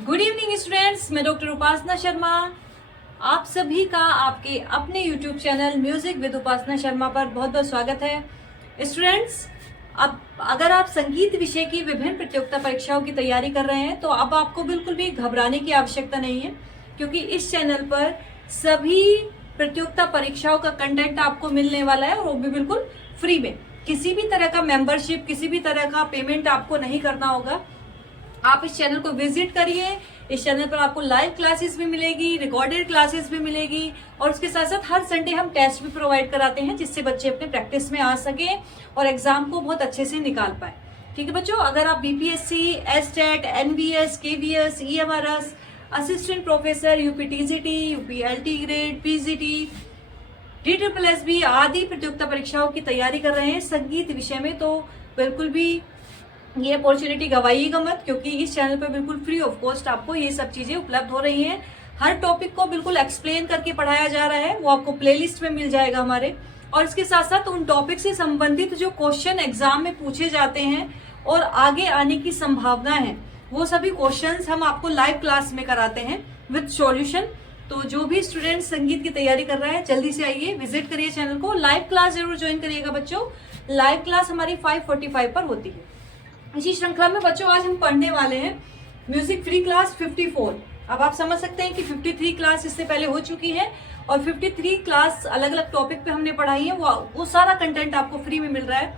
Good evening students, मैं doctor उपासना शर्मा आप सभी का आपके अपने यूट्यूब चैनल म्यूजिक विद उपासना शर्मा पर बहुत बहुत स्वागत है। स्टूडेंट्स, अब अगर आप संगीत विषय की विभिन्न प्रतियोगिता परीक्षाओं की तैयारी कर रहे हैं तो अब आपको बिल्कुल भी घबराने की आवश्यकता नहीं है, क्योंकि इस चैनल पर सभी प्रतियोगिता परीक्षाओं का कंटेंट आपको मिलने वाला है और वो भी बिल्कुल फ्री में। किसी भी तरह का मेंबरशिप, किसी भी तरह का पेमेंट आपको नहीं करना होगा। आप इस चैनल को विजिट करिए। इस चैनल पर आपको लाइव क्लासेस भी मिलेगी, रिकॉर्डेड क्लासेस भी मिलेगी और उसके साथ साथ हर संडे हम टेस्ट भी प्रोवाइड कराते हैं, जिससे बच्चे अपने प्रैक्टिस में आ सके और एग्जाम को बहुत अच्छे से निकाल पाए। ठीक है बच्चों, अगर आप BPSC, STET, NVS, KVS, EMRS, assistant professor, UPTCT, UPLT grade, PGT, DSSB आदि प्रतियोगिता परीक्षाओं की तैयारी कर रहे हैं संगीत विषय में, तो बिल्कुल भी ये अपॉर्चुनिटी गवाइएगा मत, क्योंकि इस चैनल पर बिल्कुल फ्री ऑफ कॉस्ट आपको ये सब चीजें उपलब्ध हो रही हैं। हर टॉपिक को बिल्कुल एक्सप्लेन करके पढ़ाया जा रहा है, वो आपको प्लेलिस्ट में मिल जाएगा हमारे। और इसके साथ साथ उन टॉपिक से संबंधित जो क्वेश्चन एग्जाम में पूछे जाते हैं और आगे आने की संभावना है, वो सभी क्वेश्चंस हम आपको लाइव क्लास में कराते हैं विद सॉल्यूशन। तो जो भी स्टूडेंट संगीत की तैयारी कर रहा है, जल्दी से आइए, विजिट करिए चैनल को। लाइव क्लास जरूर ज्वाइन करिएगा बच्चों। लाइव क्लास हमारी 5:45 पर होती है। इसी श्रृंखला में बच्चों आज हम पढ़ने वाले हैं म्यूजिक फ्री क्लास 54। अब आप समझ सकते हैं कि 53 क्लास इससे पहले हो चुकी है और 53 क्लास अलग अलग टॉपिक पे हमने पढ़ाई है। वो सारा कंटेंट आपको फ्री में मिल रहा है,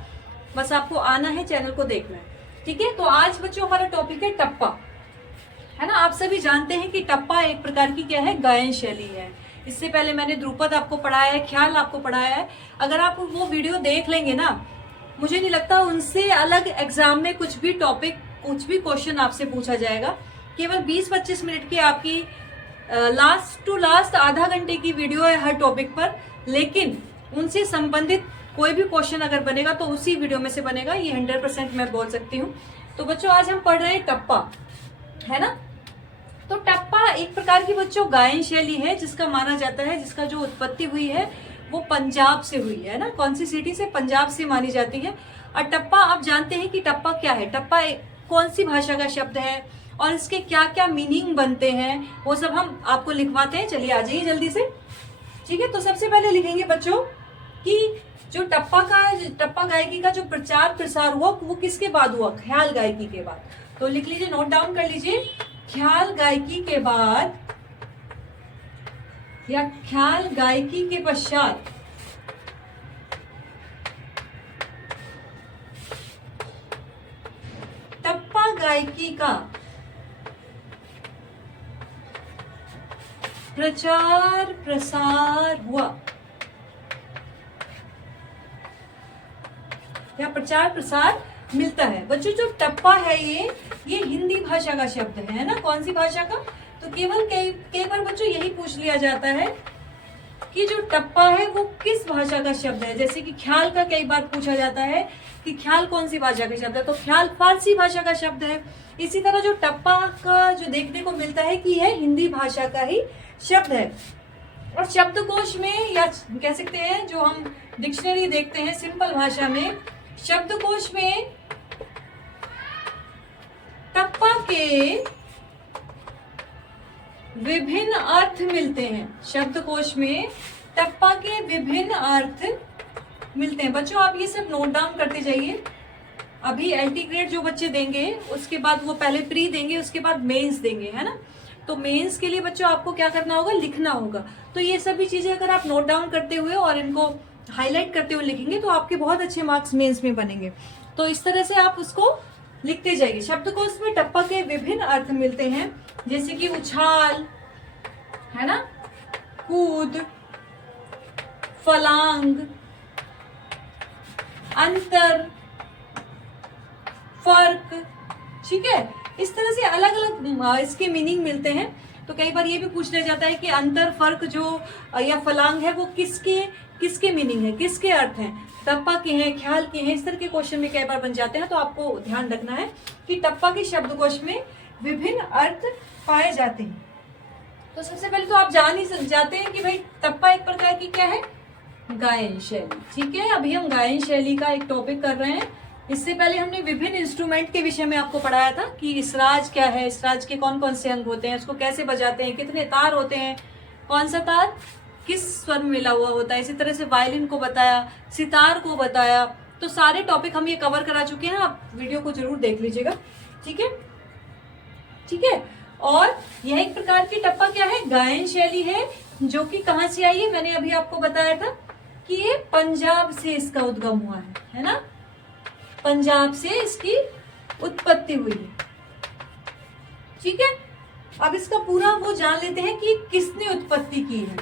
बस आपको आना है, चैनल को देखना है। ठीक है, तो आज बच्चों हमारा टॉपिक है टप्पा, है ना। आप सभी जानते हैं कि टप्पा एक प्रकार की क्या है, गायन शैली है। इससे पहले मैंने ध्रुपद आपको पढ़ाया है, ख्याल आपको पढ़ाया है। अगर आप वो वीडियो देख लेंगे ना, मुझे नहीं लगता उनसे अलग एग्जाम में कुछ भी टॉपिक, कुछ भी क्वेश्चन आपसे पूछा जाएगा। केवल 20-25 मिनट की आपकी लास्ट टू लास्ट आधा घंटे की वीडियो है हर टॉपिक पर, लेकिन उनसे संबंधित कोई भी क्वेश्चन अगर बनेगा तो उसी वीडियो में से बनेगा, ये 100% मैं बोल सकती हूँ। तो बच्चों आज हम पढ़ रहे हैं टप्पा, है ना। तो टप्पा एक प्रकार की बच्चों गायन शैली है, जिसका माना जाता है, जिसका जो उत्पत्ति हुई है वो पंजाब से हुई है ना। कौन सी सिटी से? पंजाब से मानी जाती है। और टप्पा, आप जानते हैं कि टप्पा क्या है, टप्पा कौन सी भाषा का शब्द है और इसके क्या क्या मीनिंग बनते हैं, वो सब हम आपको लिखवाते हैं। चलिए आ जाइए जल्दी से। ठीक है, तो सबसे पहले लिखेंगे बच्चों कि जो टप्पा गायकी का जो प्रचार प्रसार हुआ वो किसके बाद हुआ? ख्याल गायकी के बाद। तो लिख लीजिए, नोट डाउन कर लीजिए, ख्याल गायकी के बाद या ख्याल गायकी के पश्चात टप्पा गायकी का प्रचार प्रसार हुआ या प्रचार प्रसार मिलता है। बच्चों जो टप्पा है ये हिंदी भाषा का शब्द है ना। कौन सी भाषा का? तो केवल कई बार बच्चों यही पूछ लिया जाता है कि जो टप्पा है वो किस भाषा का शब्द है। जैसे कि ख्याल का कई बार पूछा जाता है कि ख्याल कौन सी भाषा का शब्द है, तो ख्याल फारसी भाषा का शब्द है। इसी तरह जो टप्पा का जो देखने को मिलता है कि यह हिंदी भाषा का ही शब्द है। और शब्दकोश में, या कह सकते हैं जो हम डिक्शनरी देखते हैं सिंपल भाषा में, शब्दकोश में टप्पा के विभिन्न अर्थ मिलते हैं। शब्दकोश में टप्पा के विभिन्न अर्थ मिलते हैं। बच्चों आप ये सब नोट डाउन करते जाइए। अभी एलटी ग्रेड जो बच्चे देंगे उसके बाद वो पहले प्री देंगे, उसके बाद मेंस देंगे, है ना। तो मेंस के लिए बच्चों आपको क्या करना होगा? लिखना होगा। तो ये सभी चीजें अगर आप नोट डाउन करते हुए और इनको हाईलाइट करते हुए लिखेंगे तो आपके बहुत अच्छे मार्क्स मेंस में बनेंगे। तो इस तरह से आप उसको लिखते जाइए। शब्दकोश में टप्पा के विभिन्न अर्थ मिलते हैं, जैसे कि उछाल, है ना, कूद, फलांग, अंतर, फर्क। ठीक है, इस तरह से अलग अलग इसके मीनिंग मिलते हैं। तो कई बार ये भी पूछ लिया जाता है कि अंतर, फर्क जो या फलांग है वो किसके मीनिंग है, किसके अर्थ हैं, टप्पा के हैं, ख्याल के हैं। इस तरह के क्वेश्चन में कई बार बन जाते हैं। तो आपको ध्यान रखना है कि टप्पा के शब्दकोश में विभिन्न अर्थ पाए जाते हैं। तो सबसे पहले तो आप जान ही जाते हैं कि भाई टप्पा एक प्रकार की क्या है, गायन शैली। ठीक है, अभी हम गायन शैली का एक टॉपिक कर रहे हैं, इससे पहले हमने विभिन्न इंस्ट्रूमेंट के विषय में आपको पढ़ाया था कि इसराज क्या है, इसराज के कौन कौन से अंग होते हैं, उसको कैसे बजाते हैं, कितने तार होते हैं, कौन सा तार किस स्वर में मिला हुआ होता है। इसी तरह से वायलिन को बताया, सितार को बताया। तो सारे टॉपिक हम ये कवर करा चुके हैं, आप वीडियो को जरूर देख लीजिएगा। ठीक है, ठीक है। और यह एक प्रकार की टप्पा क्या है, गायन शैली है, जो कि कहाँ से आई है, मैंने अभी आपको बताया था कि ये पंजाब से इसका उद्गम हुआ है ना, पंजाब से इसकी उत्पत्ति हुई है। ठीक है, अब इसका पूरा वो जान लेते हैं कि किसने उत्पत्ति की है।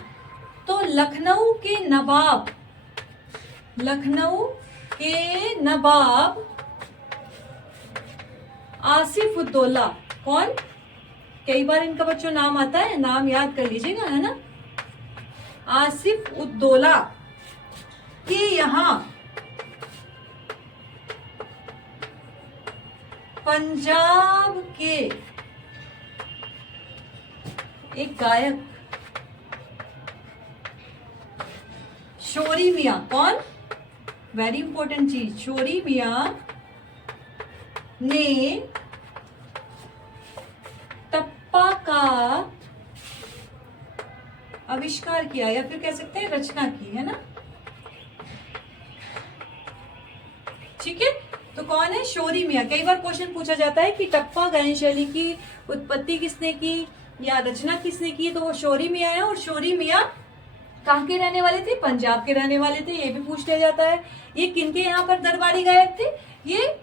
तो लखनऊ के नवाब आसिफ उद्दौला, कौन, कई बार इनका बच्चों नाम आता है, नाम याद कर लीजिएगा, है ना। आसिफ उद्दौला के यहाँ पंजाब के एक गायक शोरी मियां, कौन, वेरी इंपॉर्टेंट चीज, शोरी मियां ने टप्पा का आविष्कार किया, या फिर कह सकते हैं रचना की, है ना। ठीक है, तो कौन है, शोरी मियां। कई बार क्वेश्चन पूछा जाता है कि टप्पा गायन शैली की उत्पत्ति किसने की या रचना किसने की, तो वो शोरी मियां है। और शोरी मियां कहाँ के रहने वाले थे, पंजाब के रहने वाले थे, ये भी पूछ लिया जाता है। ये किनके यहाँ पर दरबारी गायक थे, ये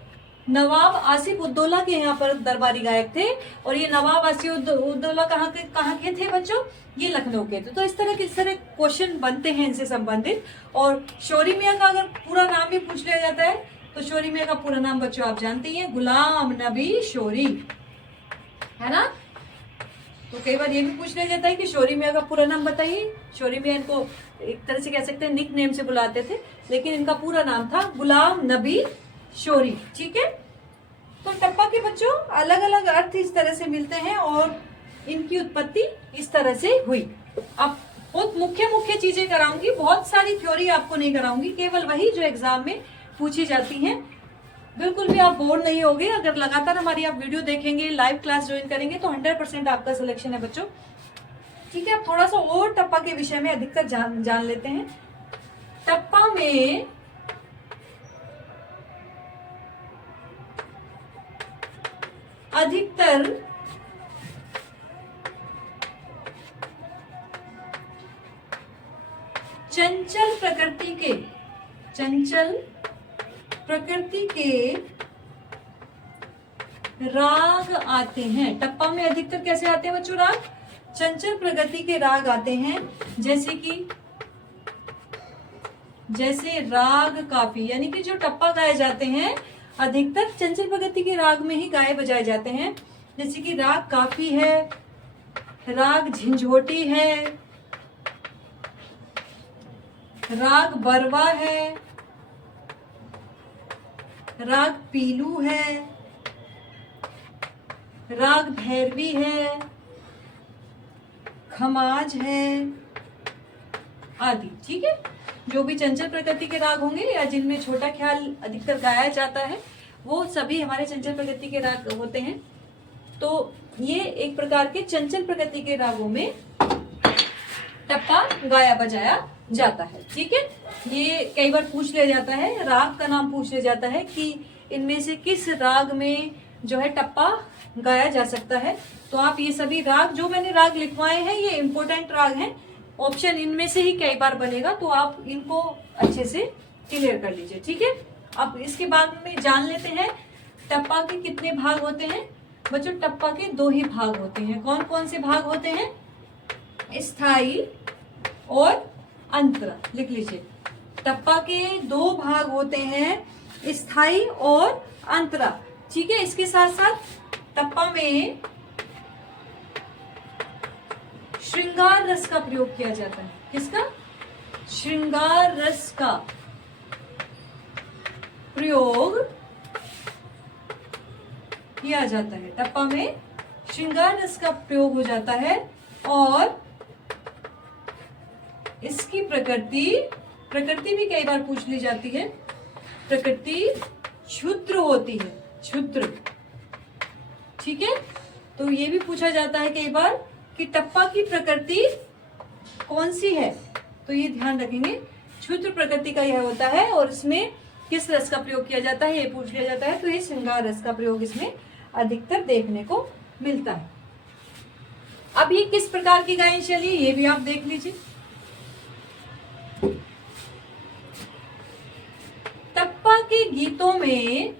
नवाब आसिफ उद्दौला के यहाँ पर दरबारी गायक थे। और ये नवाब आसिफ उद्दौला कहाँ के थे बच्चों, ये लखनऊ के थे। तो इस तरह क्वेश्चन बनते हैं इनसे संबंधित। और शोरी मियां का अगर पूरा नाम भी पूछ लिया जाता है, तो शोरी मियां का पूरा नाम बच्चों आप जानते ही हैं, गुलाम नबी शोरी, है ना। तो कई बार ये भी पूछ लिया जाता है कि शोरी मियां का पूरा नाम बताइए। शोरी मियां इनको एक तरह से कह सकते हैं निक नेम से बुलाते थे, लेकिन इनका पूरा नाम था गुलाम नबी शोरी। ठीक है, तो टप्पा के बच्चों अलग अलग अर्थ इस तरह से मिलते हैं और इनकी उत्पत्ति इस तरह से हुई। अब बहुत मुख्य चीजें कराऊंगी, बहुत सारी थ्योरी आपको नहीं कराऊंगी, केवल वही जो एग्जाम में पूछी जाती हैं। बिल्कुल भी आप बोर नहीं होगे, अगर लगातार हमारी आप वीडियो देखेंगे, लाइव क्लास ज्वाइन करेंगे, तो 100% आपका सिलेक्शन है बच्चों। ठीक है, अब थोड़ा सा और टप्पा के विषय में अधिकतर जान लेते हैं। टप्पा में अधिकतर चंचल प्रकृति के राग आते हैं। टप्पा में अधिकतर कैसे आते हैं बच्चों, राग, चंचल प्रकृति के राग आते हैं, जैसे राग काफी, यानी कि जो टप्पा गाए जाते हैं अधिकतर चंचल प्रकृति के राग में ही गाए बजाए जाते हैं। जैसे कि राग काफी है, राग झंझोटी है, राग बरवा है, राग पीलू है, राग भैरवी है, खमाज है आदि। ठीक है, जो भी चंचल प्रकृति के राग होंगे या जिनमें छोटा ख्याल अधिकतर गाया जाता है, वो सभी हमारे चंचल प्रकृति के राग होते हैं। तो ये एक प्रकार के चंचल प्रकृति के रागों में टप्पा गाया बजाया जाता है। ठीक है, ये कई बार पूछ लिया जाता है, राग का नाम पूछ लिया जाता है कि इनमें से किस राग में जो है टप्पा गाया जा सकता है। तो आप ये सभी राग जो मैंने राग लिखवाए हैं, ये इंपॉर्टेंट राग हैं, ऑप्शन इनमें से ही कई बार बनेगा, तो आप इनको अच्छे से क्लियर कर लीजिए। ठीक है, अब इसके बाद में जान लेते हैं टप्पा के कितने भाग होते हैं बच्चों। टप्पा के 2 ही भाग होते हैं। कौन कौन से भाग होते हैं, स्थाई और अंतरा, लिख लीजिए। टप्पा के 2 भाग होते हैं, स्थाई और अंतरा। ठीक है, इसके साथ साथ टप्पा में श्रृंगार रस का प्रयोग किया जाता है। किसका, श्रृंगार रस का प्रयोग किया जाता है। टप्पा में श्रृंगार रस का प्रयोग हो जाता है और इसकी प्रकृति भी कई बार पूछ ली जाती है। प्रकृति क्षुद्र होती है, क्षुद्र। ठीक है, तो ये भी पूछा जाता है कई बार कि टप्पा की प्रकृति कौन सी है, तो ये ध्यान रखेंगे, क्षुद्र प्रकृति का यह होता है। और इसमें किस रस का प्रयोग किया जाता है ये पूछ लिया जाता है, तो ये श्रृंगार रस का प्रयोग इसमें अधिकतर देखने को मिलता है। अब ये किस प्रकार की गायन शैली है ये भी आप देख लीजिए। टप्पा के गीतों में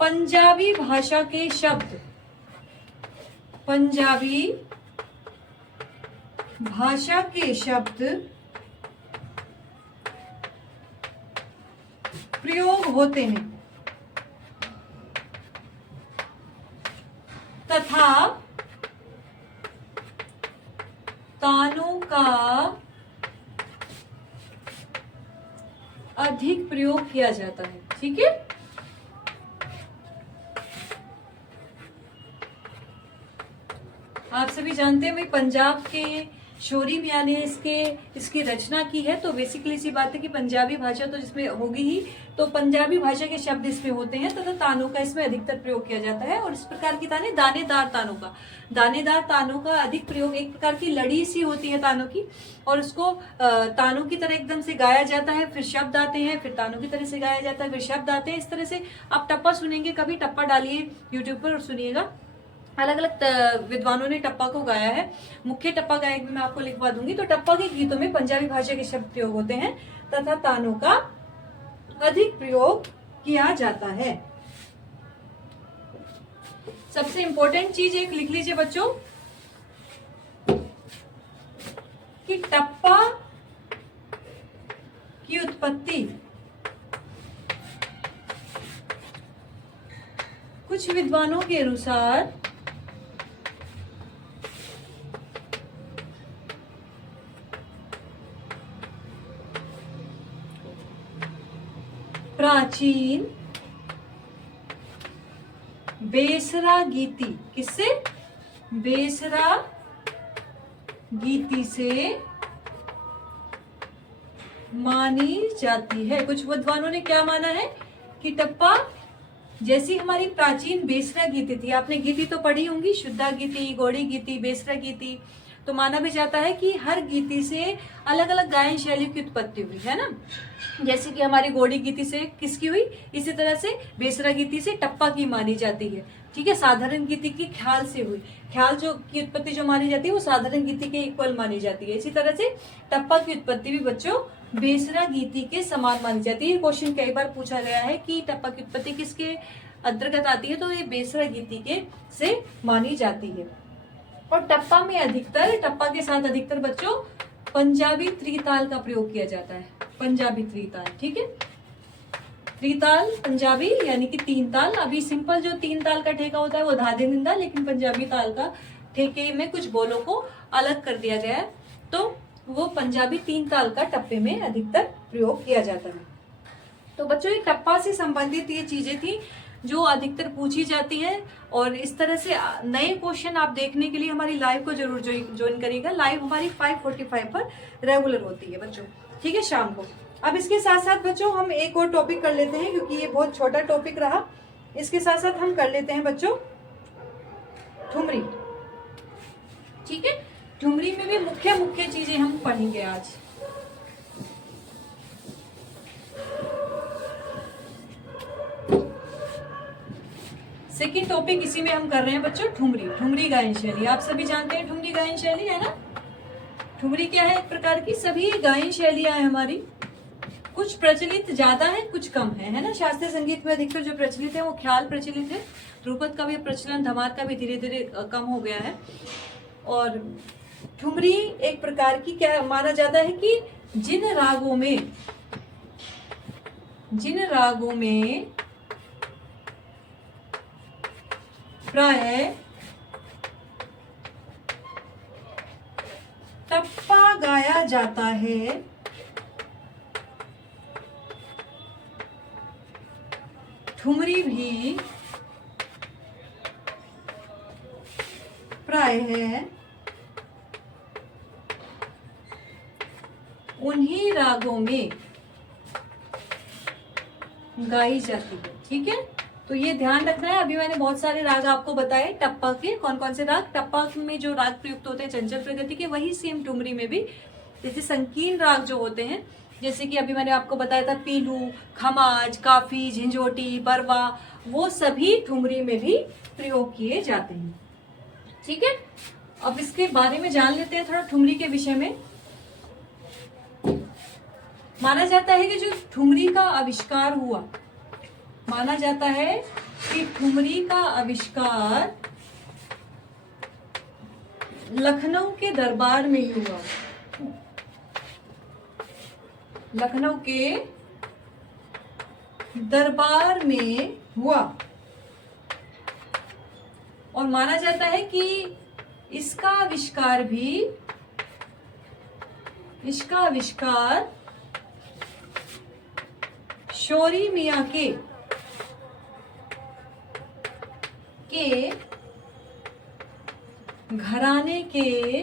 पंजाबी भाषा के शब्द, पंजाबी भाषा के शब्द प्रयोग होते हैं तथा तानों का अधिक प्रयोग किया जाता है। ठीक है, आप सभी जानते हैं भाई पंजाब के शोरी मियाँ ने इसकी रचना की है, तो बेसिकली सी बात है कि पंजाबी भाषा तो जिसमें होगी ही, तो पंजाबी भाषा के शब्द इसमें होते हैं तथा तानों का इसमें अधिकतर प्रयोग किया जाता है। और इस प्रकार की ताने दानेदार तानों का अधिक प्रयोग, एक प्रकार की लड़ी सी होती है तानों की, और उसको तानों की तरह एकदम से गाया जाता है, फिर शब्द आते हैं, फिर तानों की तरह से गाया जाता है, फिर शब्द आते हैं। इस तरह से आप टप्पा सुनेंगे, कभी टप्पा डालिए यूट्यूब पर और सुनिएगा, अलग अलग विद्वानों ने टप्पा को गाया है। मुख्य टप्पा गायक भी मैं आपको लिखवा दूंगी। तो टप्पा के गीतों में पंजाबी भाषा के शब्द प्रयोग होते हैं तथा तानों का अधिक प्रयोग किया जाता है। सबसे इंपॉर्टेंट चीज एक लिख लीजिए बच्चों कि टप्पा की उत्पत्ति कुछ विद्वानों के अनुसार प्राचीन बेसरा गीति, किससे? बेसरा गीति से मानी जाती है। कुछ विद्वानों ने क्या माना है कि टप्पा जैसी हमारी प्राचीन बेसरा गीति थी, आपने गीति तो पढ़ी होंगी, शुद्धा गीति, गौड़ी गीति, बेसरा गीति, तो माना भी जाता है कि हर गीति से अलग अलग गायन शैली की उत्पत्ति हुई है ना। जैसे कि हमारी गौड़ी गीति से किसकी हुई, इसी तरह से बेसरा गीति से टप्पा की मानी जाती है। ठीक है, साधारण गीति की ख्याल से हुई, ख्याल जो की उत्पत्ति जो मानी जाती है वो साधारण गीति के इक्वल मानी जाती है। इसी तरह से टप्पा की उत्पत्ति भी बच्चों बेसरा गीति के समान मानी जाती है। क्वेश्चन कई बार पूछा गया है कि टप्पा की उत्पत्ति किसके अंतर्गत आती है, तो ये बेसरा गीति के से मानी जाती है। और टप्पा में अधिकतर, टप्पा के साथ अधिकतर बच्चों पंजाबी त्रिताल का प्रयोग किया जाता है। पंजाबी त्रिताल, ठीक है, त्रिताल पंजाबी यानी कि तीन ताल। अभी सिंपल जो तीन ताल का ठेका होता है वो धाधे निंदा, लेकिन पंजाबी ताल का ठेके में कुछ बोलों को अलग कर दिया गया है, तो वो पंजाबी तीन ताल का टप्पे में अधिकतर प्रयोग किया जाता है। तो बच्चों ये टप्पा से संबंधित ये चीजें थी जो अधिकतर पूछी जाती है। और इस तरह से नए क्वेश्चन आप देखने के लिए हमारी लाइव को जरूर ज्वाइन करिएगा। लाइव हमारी 5:45 पर रेगुलर होती है बच्चों, ठीक है, शाम को। अब इसके साथ साथ बच्चों हम एक और टॉपिक कर लेते हैं, क्योंकि ये बहुत छोटा टॉपिक रहा। इसके साथ साथ हम कर लेते हैं बच्चों ठुमरी, ठीक है। ठुमरी में भी मुख्य मुख्य चीजें हम पढ़ेंगे आज। सेकेंड टॉपिक इसी में हम कर रहे हैं बच्चों ठुमरी। ठुमरी गायन शैली आप सभी जानते हैं, ठुमरी गायन शैली है ना। ठुमरी क्या है, एक प्रकार की सभी गायन शैलियां हैं हमारी, कुछ प्रचलित ज्यादा है, कुछ कम है ना। शास्त्रीय संगीत में अधिकतर जो प्रचलित है वो ख्याल प्रचलित है, ध्रुपद का भी प्रचलन, धमार का भी धीरे धीरे कम हो गया है। और ठुमरी एक प्रकार की क्या माना जाता है कि जिन रागों में प्राय टप्पा गाया जाता है, ठुमरी भी प्राय उन्हीं रागों में गाई जाती है। ठीक है, तो ये ध्यान रखना है। अभी मैंने बहुत सारे राग आपको बताए टप्पा के, कौन कौन से राग। टप्पा में जो राग प्रयुक्त होते हैं चंचल प्रकृति के, वही सेम ठुमरी में भी जैसे संकीर्ण राग जो होते हैं, जैसे कि अभी मैंने आपको बताया था पीलू, खमाज, काफी, झिंझोटी, बरवा, वो सभी ठुमरी में भी प्रयोग किए जाते हैं। ठीक है, अब इसके बारे में जान लेते हैं थोड़ा ठुमरी के विषय में। माना जाता है कि जो ठुमरी का आविष्कार हुआ, माना जाता है कि ठुमरी का आविष्कार लखनऊ के दरबार में ही हुआ। लखनऊ के दरबार में हुआ, और माना जाता है कि इसका आविष्कार शौरी मियां के घराने के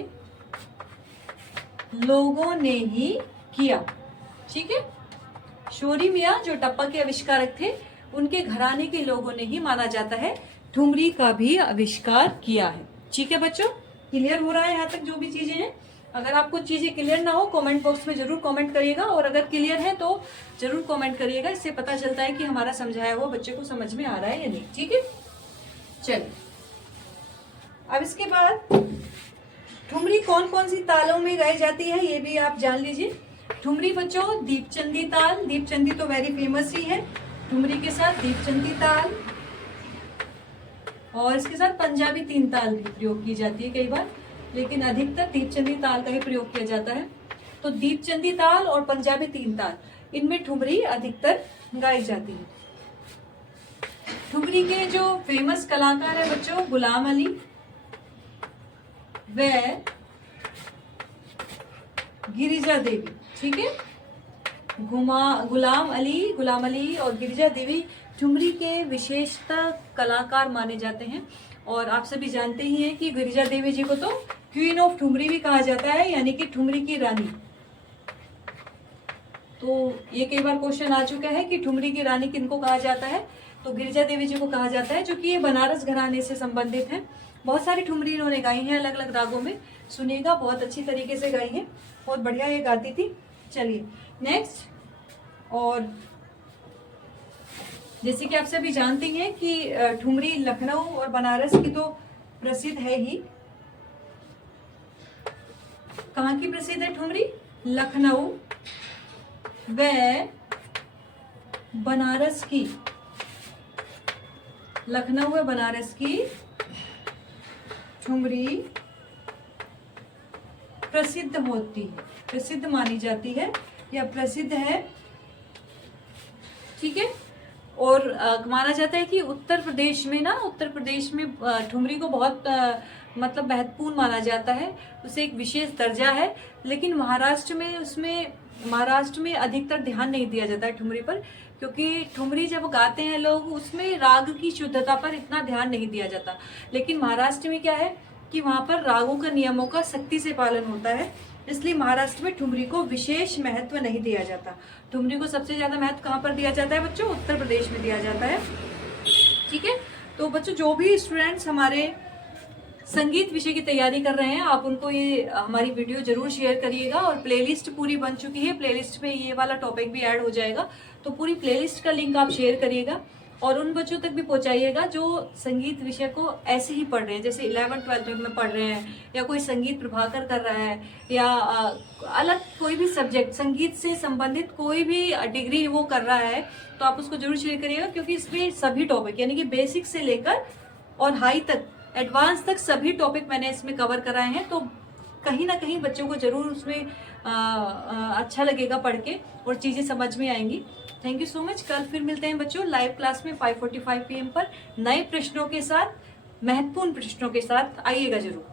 लोगों ने ही किया। ठीक है, शौरी मियां जो टप्पा के आविष्कारक थे, उनके घराने के लोगों ने ही माना जाता है ठुमरी का भी आविष्कार किया है। ठीक है बच्चों, क्लियर हो रहा है यहाँ तक जो भी चीजें हैं? अगर आपको चीजें क्लियर ना हो कमेंट बॉक्स में जरूर कमेंट करिएगा, और अगर क्लियर है तो जरूर कमेंट करिएगा। इससे पता चलता है कि हमारा समझाया हुआ बच्चे को समझ में आ रहा है या नहीं। ठीक है, चलिए अब इसके बाद ठुमरी कौन कौन सी तालों में गाई जाती है ये भी आप जान लीजिए। ठुमरी बच्चों दीपचंदी ताल, दीपचंदी तो वेरी फेमस ही है। ठुमरी के साथ दीपचंदी ताल और इसके साथ पंजाबी तीन ताल भी प्रयोग की जाती है कई बार, लेकिन अधिकतर दीपचंदी ताल का ही प्रयोग किया जाता है। तो दीपचंदी ताल और पंजाबी तीन ताल, इनमें ठुमरी अधिकतर गाई जाती है। ठुमरी के जो फेमस कलाकार है बच्चों गुलाम अली व गिरिजा देवी। ठीक है, गुलाम अली और गिरिजा देवी ठुमरी के विशेषता कलाकार माने जाते हैं। और आप सभी जानते ही हैं कि गिरिजा देवी जी को तो क्वीन ऑफ ठुमरी भी कहा जाता है, यानी कि ठुमरी की रानी। तो ये कई बार क्वेश्चन आ चुका है कि ठुमरी की रानी किनको कहा जाता है, तो गिरिजा देवी जी को कहा जाता है, जो कि ये बनारस घराने से संबंधित हैं। बहुत सारी ठुमरी इन्होंने गाई हैं अलग अलग रागों में, सुनिएगा, बहुत अच्छी तरीके से गाई हैं, बहुत बढ़िया ये गाती थी। चलिए नेक्स्ट, और जैसे कि आप सभी जानते हैं कि ठुमरी लखनऊ और बनारस की तो प्रसिद्ध है ही। कहाँ की प्रसिद्ध है ठुमरी? लखनऊ व बनारस की। लखनऊ व बनारस की ठुमरी प्रसिद्ध होती है, प्रसिद्ध मानी जाती है या प्रसिद्ध है। ठीक है, और माना जाता है कि उत्तर प्रदेश में ठुमरी को बहुत मतलब महत्वपूर्ण माना जाता है, उसे एक विशेष दर्जा है। लेकिन महाराष्ट्र में अधिकतर ध्यान नहीं दिया जाता है ठुमरी पर, क्योंकि ठुमरी जब गाते हैं लोग उसमें राग की शुद्धता पर इतना ध्यान नहीं दिया जाता। लेकिन महाराष्ट्र में क्या है कि वहाँ पर रागों का नियमों का सख्ती से पालन होता है, इसलिए महाराष्ट्र में ठुमरी को विशेष महत्व नहीं दिया जाता। ठुमरी को सबसे ज्यादा महत्व कहाँ पर दिया जाता है बच्चों? उत्तर प्रदेश में दिया जाता है। ठीक है, तो बच्चों जो भी स्टूडेंट्स हमारे संगीत विषय की तैयारी कर रहे हैं, आप उनको ये हमारी वीडियो जरूर शेयर करिएगा। और प्लेलिस्ट पूरी बन चुकी है, प्लेलिस्ट में ये वाला टॉपिक भी ऐड हो जाएगा, तो पूरी प्लेलिस्ट का लिंक आप शेयर करिएगा और उन बच्चों तक भी पहुंचाइएगा जो संगीत विषय को ऐसे ही पढ़ रहे हैं, जैसे 11th-12th में पढ़ रहे हैं, या कोई संगीत प्रभाकर कर रहा है, या अलग कोई भी सब्जेक्ट संगीत से संबंधित कोई भी डिग्री वो कर रहा है, तो आप उसको जरूर शेयर करिएगा। क्योंकि इसमें सभी टॉपिक यानी कि बेसिक से लेकर और हाई तक, एडवांस तक सभी टॉपिक मैंने इसमें कवर कराए हैं, तो कहीं ना कहीं बच्चों को जरूर उसमें अच्छा लगेगा पढ़ के और चीज़ें समझ में आएंगी। Thank you so much. कल फिर मिलते हैं बच्चों लाइव क्लास में 5:45 PM पर नए प्रश्नों के साथ, महत्वपूर्ण प्रश्नों के साथ। आइएगा जरूर।